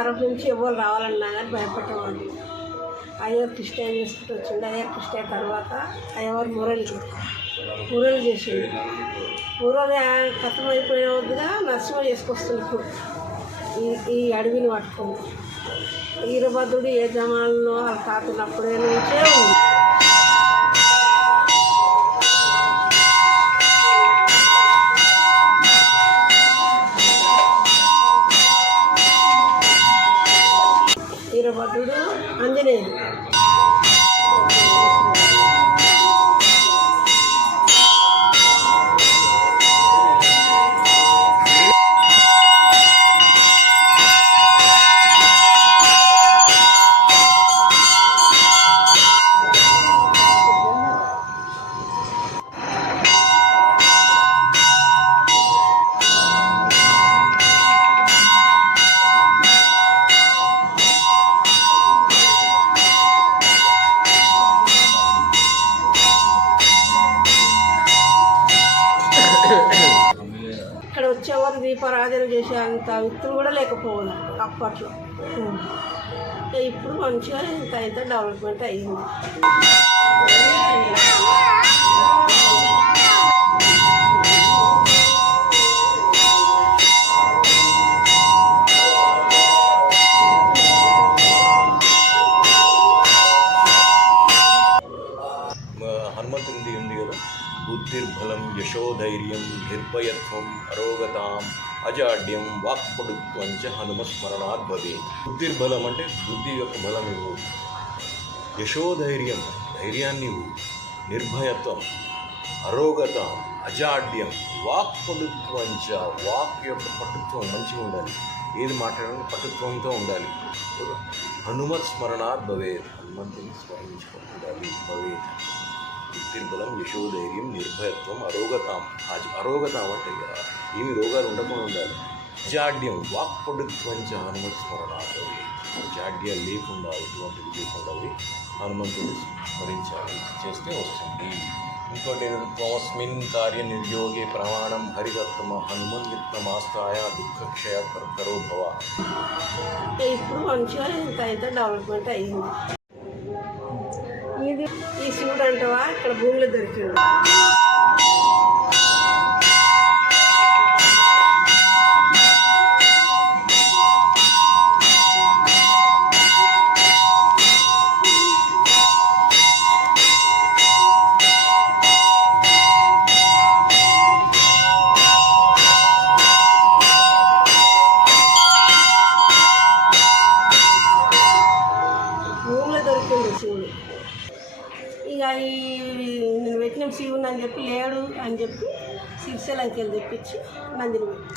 తరఫు నుంచి ఎవరు రావాలన్నా కానీ భయపడేవాళ్ళు. అయ్యవారు కృష్ణ చేసుకుంటూ వచ్చిండు. అయ్యవారు కృష్ణ తర్వాత అయ్యవారు మురళి చేసిండు. మురళి కథం అయిపోయిన వద్దుగా నరసింహ చేసుకొస్తుంది. ఇప్పుడు ఈ అడవిని పట్టుకుంది. వీరభద్రుడు ఏ జమాల్లో వాళ్ళ తాతున్నప్పుడే నుంచే ఉంది. వీరభద్రుడు ఆంజనేయుడు. ఇక్కడ వచ్చేవారు దీపారాధన చేసే అంత వ్యక్తులు కూడా లేకపోవాలి అప్పట్లో. ఇప్పుడు మంచిగా ఇంత డెవలప్మెంట్ అయ్యింది. హనుమంతుడి ఉంది కదా, బుద్ధిర్బలం యశోధైర్యం నిర్భయత్వం అరోగతాం అజాడ్యం వాక్పటుత్వం చ హనుమస్మరణాత్ భవేత్. బుద్ధిర్బలం అంటే బుద్ధి యొక్క బలం ఇవ్వు, యశోధైర్యం ధైర్యాన్ని ఇవ్వు, నిర్భయత్వం అరోగత అజాడ్యం వాక్పటుత్వం చ వాక్ యొక్క పటుత్వం మంచిగా ఉండాలి, ఏది మాట్లాడాలని పటుత్వంతో ఉండాలి. హనుమత్ స్మరణాత్ భవేత్, హనుమంతుని స్మరించుకుండాలి. భవేత్ బుద్ధిర్బలం యశోధైర్యం నిర్భయత్వం అరోగతాం. అరోగతాం అంటే ఏమి రోగాలు ఉండకుండా ఉండాలి. జాడ్యం వాక్పటుత్వం చ హనుమత్ స్మరణాత్ భవేత్. జాడ్యాలు లేకుండా ఎటువంటిది లేకుండా హనుమంతుడు స్మరించాలి, చేస్తే వస్తుంది. ఇంకోటి త్వమస్మిన్ కార్య నిర్యోగే ప్రమాణం హరితత్వ హనుమన్విత్నమాస్తాయ దుఃఖక్షయ కర్కరో భవ. ఇప్పుడు మంచిగా ఇంత డెవలప్మెంట్ అయ్యింది. ఇది ఈ శివుడు అంటవా ఇక్కడ భూమిలో దొరికింది. భూమిలో దొరికింది శివుడు. ఇక నేను పెట్టిన శివుని అని చెప్పి లేడు అని చెప్పి శ్రీశైలంకి వెళ్ళి తెప్పించి నందిని పెట్టి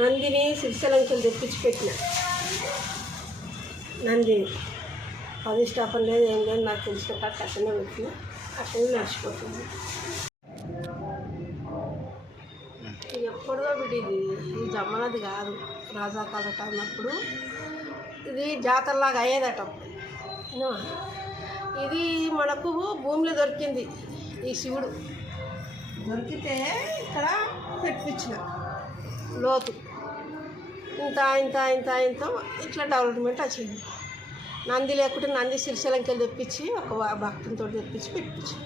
నందిని శ్రీశైలంకి తెప్పించి పెట్టిన. నందిని ప్రతిష్టాపన లేదు, ఏం లేదు, నాకు తెలిసిన కాక అట్టనే పెట్టిన, అట్టనే నడిచిపోతుంది. ఇది ఎప్పుడుదో బిడ్డది, ఈ జమ్మనది కాదు. రాజాకాల టైం అప్పుడు ఇది జాతరలాగా అయ్యేదట. ఇది మనకు భూమిలో దొరికింది. ఈ శివుడు దొరికితే ఇక్కడ తెప్పించిన లోతు ఇంత ఇంత ఇంత ఇంత ఇట్లా డెవలప్మెంట్ వచ్చింది. నంది లేకుంటే నంది శ్రీశైలంకి వెళ్ళి తెప్పించి ఒక భక్తులతో తెప్పించి పెట్టించి.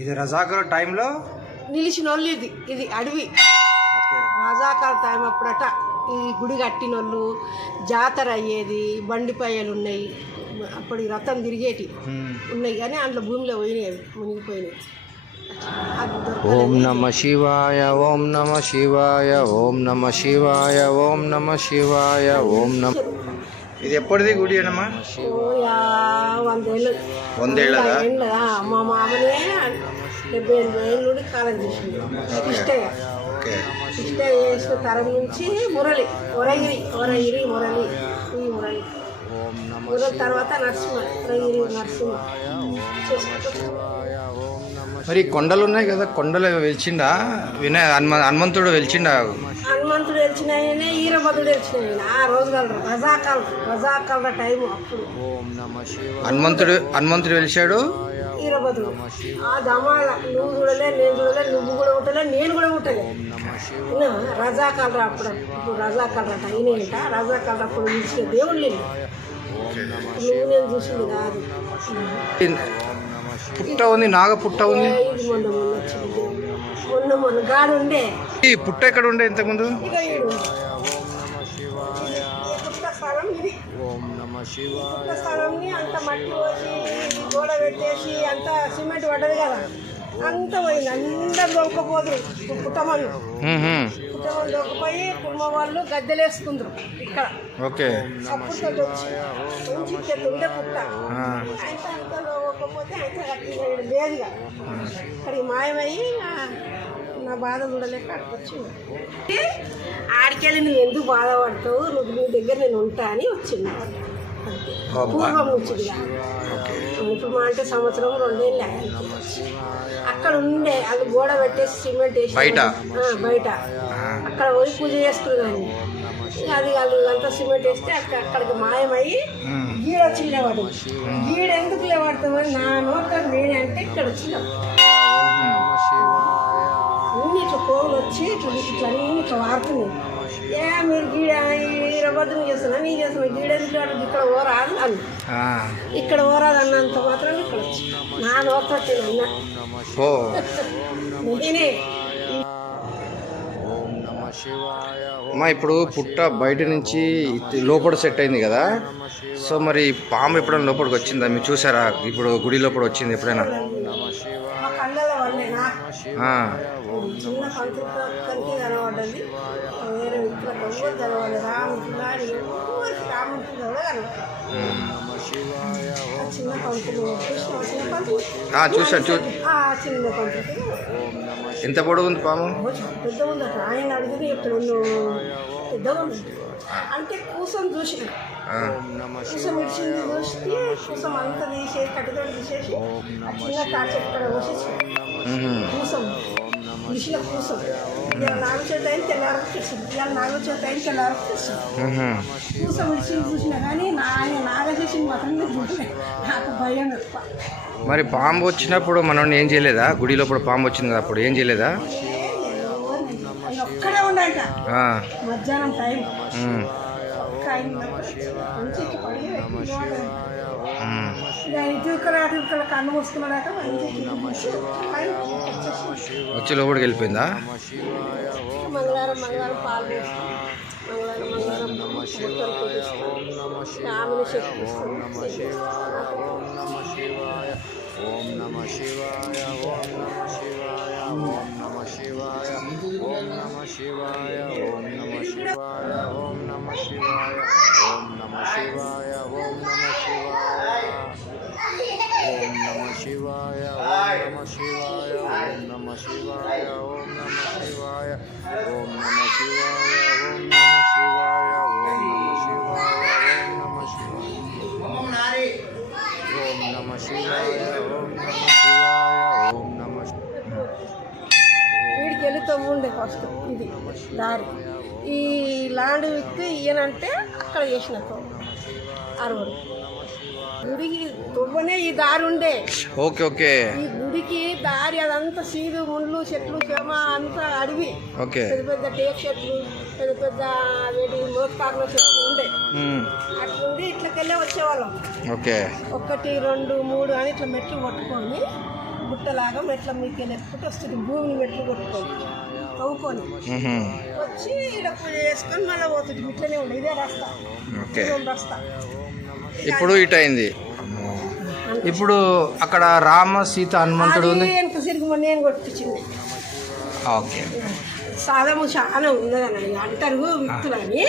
ఇది రజాకాల టైంలో నిలిచిన వాళ్ళు. ఇది అడవి రజాకాల టైం అప్పుడట. ఈ గుడి కట్టిన వాళ్ళు, జాతర అయ్యేది, బండిపాయలు ఉన్నాయి, అప్పుడు ఈ రథం తిరిగేటి ఉన్నాయి, కానీ అందులో భూమిలో పోయినాయి, అవి మునిగిపోయినాయి. ఓం నమ శివాయ, ఓం నమ శివాయ, ఓం నమ శివాయ, ఓం నమ శివాయ, ఓం నమ. ఇది ఎప్పటిది గుడి అన్నమా? 100 ఏళ్ళ. మా మామనే 78 ఏళ్ళ నుండి కాలం చేసింది ఇష్టయ్య. ఓకే. ఇష్టయ్య చేసిన తరం నుంచి మురళి ఒరగిరి మురళి ఈ మురళి మురళి తర్వాత నరసింహ ఒరగిరి నరసింహ చేసుకుంటూ మరి కొండలు ఉన్నాయి కదా, కొండలు వెలిచిండా హనుమంతుడు వెలిచిండా? హనుమంతుడు వెలిచిన ఆయనే, ఈరభద్రుడు వెలిచిన ఆయన. ఆ రోజులలో రజాకాల టైము అప్పుడు హనుమంతుడు వెలిచాడు, ఈరభద్రుడు. ఆ దమాల నువ్వు చూడలే, నేను చూడలే, నువ్వు కూడా పుట్టలే, నేను కూడా పుట్టలే. రజాకాల అప్పుడు ఇప్పుడు రజాకాలట అయినాయంట. రజాకాల అప్పుడు నిలిచిన దేవుళ్ళు నువ్వు నేను చూసింది కాదు. పుట్ట ఉంది, నాగ పుట్ట ఉంది. ఇది మొన్న వచ్చింది, మొన్న గాడు ఉండే. ఈ పుట్ట ఎక్కడ ఉండే ఇంతకుముందు? ఇక ఈడు పుట్ట స్థలం ఇది. పుట్ట స్థలంని అంత మట్టి పోసి గోడ పెట్టేసి అంత సిమెంట్ పడ్డది కదా, అంత పోయింది. అందరు దొరకపోదురు పుట్టమన్ను దొరకపోయి కుటుంబ వాళ్ళు గద్దెలేసుకుందరు ఇక్కడ. ఓకే. అప్పుడు మంచి చెట్టుండే పుట్ట అంత అంత దొరకపోతే అంత కట్టినాడు లేదుగా. ఇక్కడికి మాయమయ్యి నా బాధ చూడలేక అక్కడికి వచ్చింది. ఆడికెళ్ళి నువ్వు ఎందుకు బాధపడతావు, నీ దగ్గర నేను ఉంటా అని వచ్చింది. పూర్వం నుంచి ఇప్పుడు మా అంటే సంవత్సరం 2 ఏళ్ళు అక్కడ ఉండే. అది గోడ పెట్టేసి సిమెంట్ వేసి బయట అక్కడ పోయి పూజ చేసుకున్నాను. అది అంతా సిమెంట్ వేస్తే అక్కడికి మాయమయ్యి గీడ వచ్చి లేవాడు. గీడ ఎందుకు లేవాడుతామని నా నోట్లో నేనే అంటే ఇక్కడ వచ్చినాం. అన్ని ఇట్లా కోవులు వచ్చి ఇట్లా అన్ని ఇట్లా వాడుతున్నాయి. మీరు గీడ ఈరభద్రం చేస్తున్నా, నీ చేస్తున్నా, గీడ ఎందుకు ఇక్కడ ఓరాదు అని. ఇక్కడ ఓరాదు అన్నంత మాత్రం ఇక్కడ వచ్చి నా నోట్లో అన్న నేనే. అమ్మా ఇప్పుడు పుట్ట బయట నుంచి లోపల సెట్ అయింది కదా, సో మరి పాము ఎప్పుడైనా లోపలికి వచ్చిందా మీరు చూసారా? ఇప్పుడు గుడి లోపల వచ్చింది ఎప్పుడైనా? మా కళ్ళలో వాళ్ళే చిన్న పంతులకి కనబడ్డది. వేరే వ్యక్తులకు ఎవరు కనబడదు. రాముడు కూడా చిన్న పంతులు చూసాను. చిన్న పంతులకి ఎంత పొడవు ఉంది పాము? పెద్దగా ఉందట. ఆయన అడిగితే చెప్తాడు, పెద్దగా ఉంది అంటే కూసం చూసి కూసం ఇడిచింది చూస్తే కూసం అంతా తీసేసి కట్టెతో తీసేసి ఆ చిన్న కాచి ఎక్కడ పోసేసి కూసం ఇడిచిన కూసం ఇలా 4 చేత అయిన తెల్లారకు తెచ్చింది. ఇలా 4 చేత అయిన తెల్లారకు తెచ్చింది. కూసం ఇడిచింది చూసినా కానీ ఆయన నాగా చేసింది మాత్రం చూడలే. నాకు భయం ఎక్కువ. మరి పాము వచ్చినప్పుడు మనం ఏం చేయలేదా? గుడి లోపల పాము వచ్చింది కదా, అప్పుడు ఏం చేయలేదా? ఒక్కడే ఉండంట మధ్యాహ్నం టైం. ఇటుకల కన్ను మూసుకున్నాడట. వచ్చి లోపలికి వెళ్ళిపోయిందా? మంగళవారం పాలు వేస్తాం. మంగళవారం ఆమెను శక్తిస్తాం. ఓం నమ శివాయ, ఓం నమ శివాయ, ఓం నమ శివాయ, ఓం నమ శివాయ, ఓం నమ శివాయ, ఓం నమ శివాయ, ఓం నమ శివాయ, ఓం నమ శివాయ, ఓం నమ శివాయ, ఓం నమ శివాయ, ఓం నమ శివాయ, ఓం నమ శివాయ, ఓం నమ శివాయ, ఓం నమ శివాయ, ఓం నమ శివాయ, ఓం నమ శివాయ, ఓం నమ శివాయ, ఓం నమ శివాయ, ఓం నమ. వీడికి వెళుతూ ఉండే ఫస్ట్ ఇది దారి. ఈ ల్యాండ్ విక్కి ఈయనంటే అక్కడ చేసిన అరవడు. గుడికి తువ్వనే ఈ దారి ఉండే. Okay okay. ఈ గుడికి దారి అదంతా సీదు ముండ్లు చెట్లు చేమ అంతా అడవి. ఓకే. పెద్ద పెద్ద టేక్ చెట్లు, పెద్ద పెద్ద వేడి మోతకాకుల చెట్లు ఉండే. అట్లుండి ఇట్లకెళ్ళే వచ్చేవాళ్ళం. ఓకే. 1 2 3 అని ఇట్లా మెట్లు కొట్టుకొని గుట్టలాగా మెట్ల మీకు ఎక్కుంటే వస్తుంది. భూమిని మెట్లు కొట్టుకొని తవ్వుకొని వచ్చి ఇక్కడ పూజ చేసుకొని మళ్ళీ పోతుంది. ఇట్లనే ఉండే ఇదే రస్తా. రస్తా ఇప్పుడు ఇటు అయింది. ఇప్పుడు అక్కడ రామ సీత హనుమంతుడు ఉంది. వెనక సిరికి నేను కొట్టించింది. ఓకే. సాధము చాలా ఉన్నదని అంటారు వ్యక్తులని.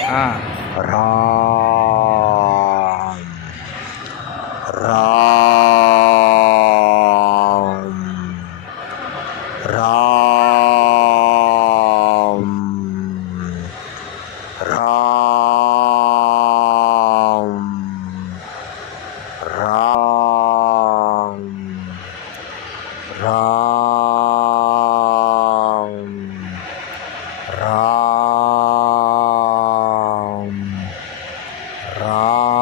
రామ్ రామ్ రామ్ రామ్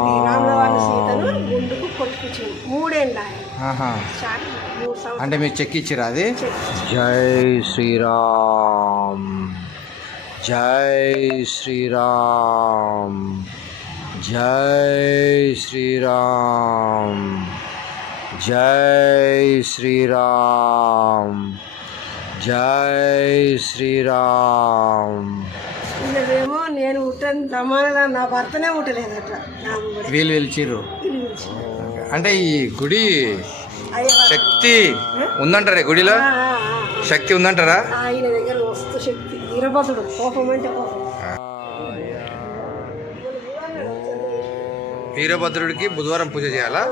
శ్రీరాముల వారి సీతను రామ్. గుండుకు కొట్టుకుచ్చింది. 3 ఏళ్ళు ఆయన. ఆహా. చాలు, 3 సంవత్సరాలు. అంటే మీరు చెక్ ఇచ్చిరా అది? చెక్. జై శ్రీరామ్ జై శ్రీరామ్ జై శ్రీరామ్ జై శ్రీరామ్ జై శ్రీరామ్. వీళ్ళదేమో నేను పుట్టని ప్రమాణంగా నా భర్తనే పుట్టలేదు అట్లా. నాకు కూడా వీళ్ళు పిలిచిర్రు. వీళ్ళు పిలిచింది. అంటే ఈ గుడి అయ్యవారు. శక్తి ఉందంటారా? గుడిలో శక్తి ఉందంటారా? ఆయన దగ్గర వస్తు శక్తి. వీరభద్రుడు కోపం అంటే కోపం. వీరభద్రుడికి బుధవారం పూజ చేయాలా?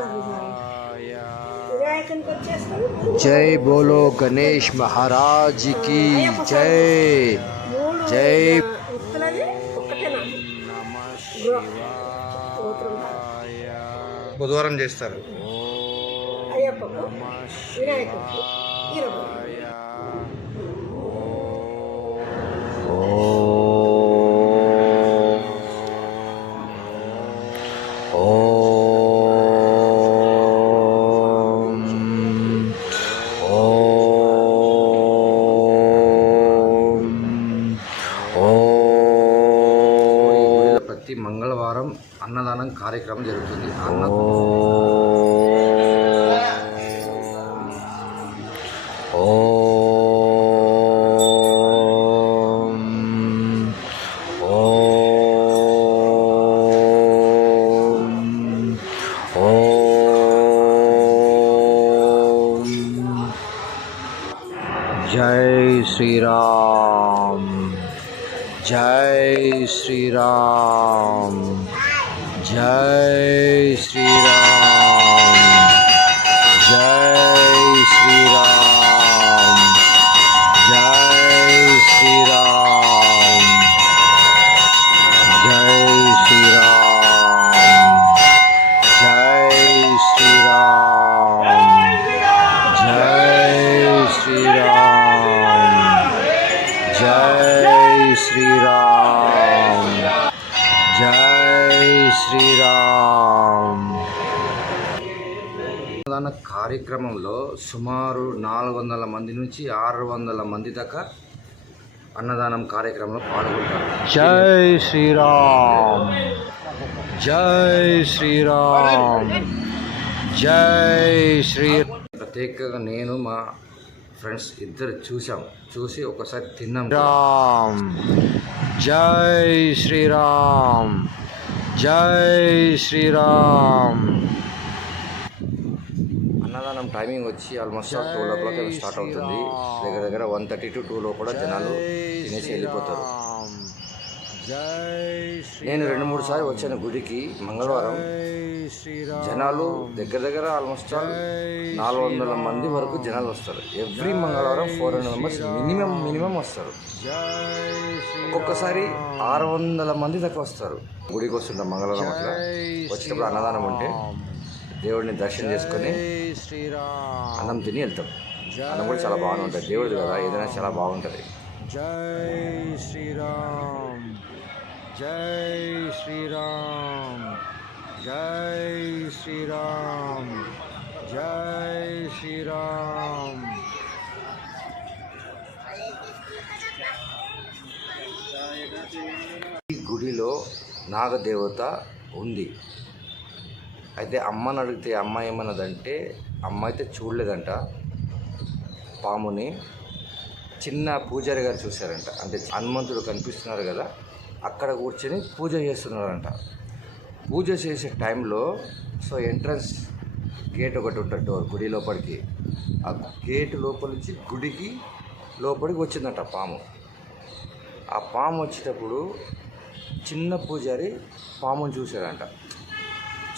వినాయకునికి వచ్చేస్తాడు. జై బోలో గణేష్ మహారాజ్ కి జై. 3 జై. ఉత్తలది ఒక్కటేనా గోత్రం. బుధవారం చేస్తారు. అయ్యప్పకు, వినాయకుడికి, వీరభద్రుడు. ప్రతి మంగళవారం అన్నదానం కార్యక్రమం జరుగుతుంది. జై శ్రీరామ్ జై శ్రీరామ్ జై శ్రీరామ్ జై శ్రీరామ్ జై శ్రీరామ్ జై శ్రీరామ్ జై శ్రీరామ్ జై శ్రీరామ్ జై శ్రీరామ్ జై శ్రీరామ్. అన్నదాన కార్యక్రమంలో సుమారు 400 మంది నుంచి 600 మంది దాకా అన్నదానం కార్యక్రమంలో పాల్గొంటారు. జై శ్రీరామ్ జై శ్రీరామ్ జై శ్రీ. ప్రత్యేకంగా నేను మా ఫ్రెండ్స్ ఇద్దరు చూసి ఒకసారి తిన్నాం. రామ్ జై శ్రీరామ్ జై శ్రీరామ్. అన్నదానం టైమింగ్ వచ్చి ఆల్మోస్ట్ 12 o'clock స్టార్ట్ అవుతుంది. దగ్గర 1:30 to 2 లోపల జనాలు తినేసి వెళ్ళిపోతారు. నేను 2-3 సార్లు వచ్చాను గుడికి. మంగళవారం జనాలు దగ్గర ఆల్మోస్ట్ 400 మంది వరకు జనాలు వస్తారు. ఎవ్రీ మంగళవారం 400 మెంబర్స్ మినిమం వస్తారు. ఒక్కొక్కసారి 600 మంది దాకా వస్తారు. గుడికి వస్తుంటాం మంగళవారం. అట్లా వచ్చేటప్పుడు అన్నదానం ఉంటే దేవుడిని దర్శనం చేసుకొని అన్నం తిని వెళ్తాం. అన్నం కూడా చాలా బాగానే ఉంటుంది. దేవుడిది కదా, ఏదైనా చాలా బాగుంటుంది. జై శ్రీరామ్ జై శ్రీరామ్ జై శ్రీరామ్ జై శ్రీరామ్. ఈ గుడిలో నాగదేవత ఉంది. అయితే అమ్మని అడిగితే అమ్మ ఏమన్నదంటే, అమ్మ అయితే చూడలేదంట పాముని. చిన్న పూజారి గారు చూశారంట. అంటే హనుమంతుడు కనిపిస్తున్నారు కదా, అక్కడ కూర్చొని పూజ చేస్తున్నారంట. పూజ చేసే టైంలో ఎంట్రన్స్ గేట్ ఒకటి ఉంటుంది, డోర్ గుడి లోపలికి. ఆ గేట్ లోపల నుంచి గుడికి లోపలికి వచ్చిందంట పాము. ఆ పాము వచ్చేటప్పుడు చిన్న పూజారి పాముని చూశారంట.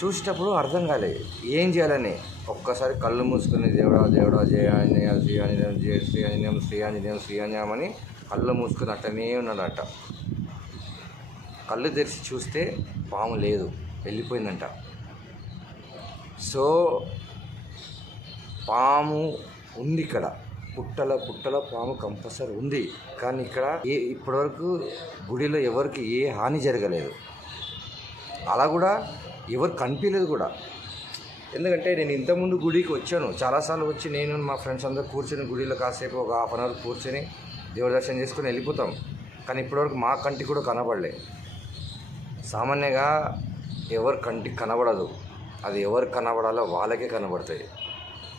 చూసేటప్పుడు అర్థం కాలేదు ఏం చేయాలని. ఒక్కసారి కళ్ళు మూసుకొని దేవుడా దేవుడా జయ ఆంజనేయ శ్రీ ఆంజనేయం జయ శ్రీ ఆంజనేయం శ్రీ ఆంజనేయం శ్రీ ఆంజనేయం అని కళ్ళు మూసుకొని అట్టనే ఉన్నాడట. కళ్ళు తెరిచి చూస్తే పాము లేదు, వెళ్ళిపోయిందంట. సో పాము ఉంది ఇక్కడ, పుట్టల పాము కంపల్సరీ ఉంది. కానీ ఇక్కడ ఇప్పటివరకు గుడిలో ఎవరికి ఏ హాని జరగలేదు, అలా కూడా ఎవరు కనిపించలేదు కూడా. ఎందుకంటే నేను ఇంతకుముందు గుడికి వచ్చాను, చాలాసార్లు వచ్చి నేను మా ఫ్రెండ్స్ అందరూ కూర్చొని గుడిలో కాసేపు ఒక హాఫ్ అన్ అవర్ కూర్చొని దేవుడి దర్శనం చేసుకొని వెళ్ళిపోతాం. కానీ ఇప్పటివరకు మా కంటికి కూడా కనబడలే. సామాన్యంగా ఎవరి కంటికి కనబడదు, అది ఎవరు కనబడాలో వాళ్ళకే కనబడుతుంది.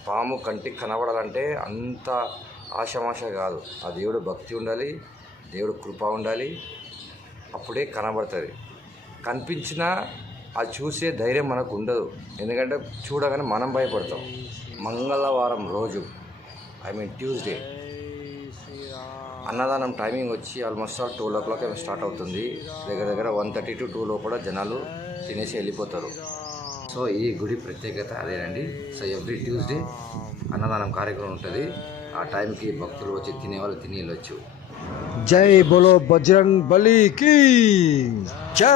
పాము కంటికి కనబడాలంటే అంత ఆషామాష కాదు, ఆ దేవుడు భక్తి ఉండాలి, దేవుడు కృప ఉండాలి, అప్పుడే కనబడుతుంది. కనిపించినా అది చూసే ధైర్యం మనకు ఉండదు, ఎందుకంటే చూడగానే మనం భయపడతాం. మంగళవారం రోజు ట్యూస్డే అన్నదానం టైమింగ్ వచ్చి ఆల్మోస్ట్ 12 o'clock ఏమో స్టార్ట్ అవుతుంది. దగ్గర 1:30 to 2 లోపల జనాలు తినేసి వెళ్ళిపోతారు. సో ఈ గుడి ప్రత్యేకత అదేనండి. సో ఎవ్రీ ట్యూస్డే అన్నదానం కార్యక్రమం ఉంటుంది. ఆ టైంకి భక్తులు వచ్చి తినేవాళ్ళు తిని వెళ్ళొచ్చు. జై బోలో బజరంగ్ బలి కీ జై.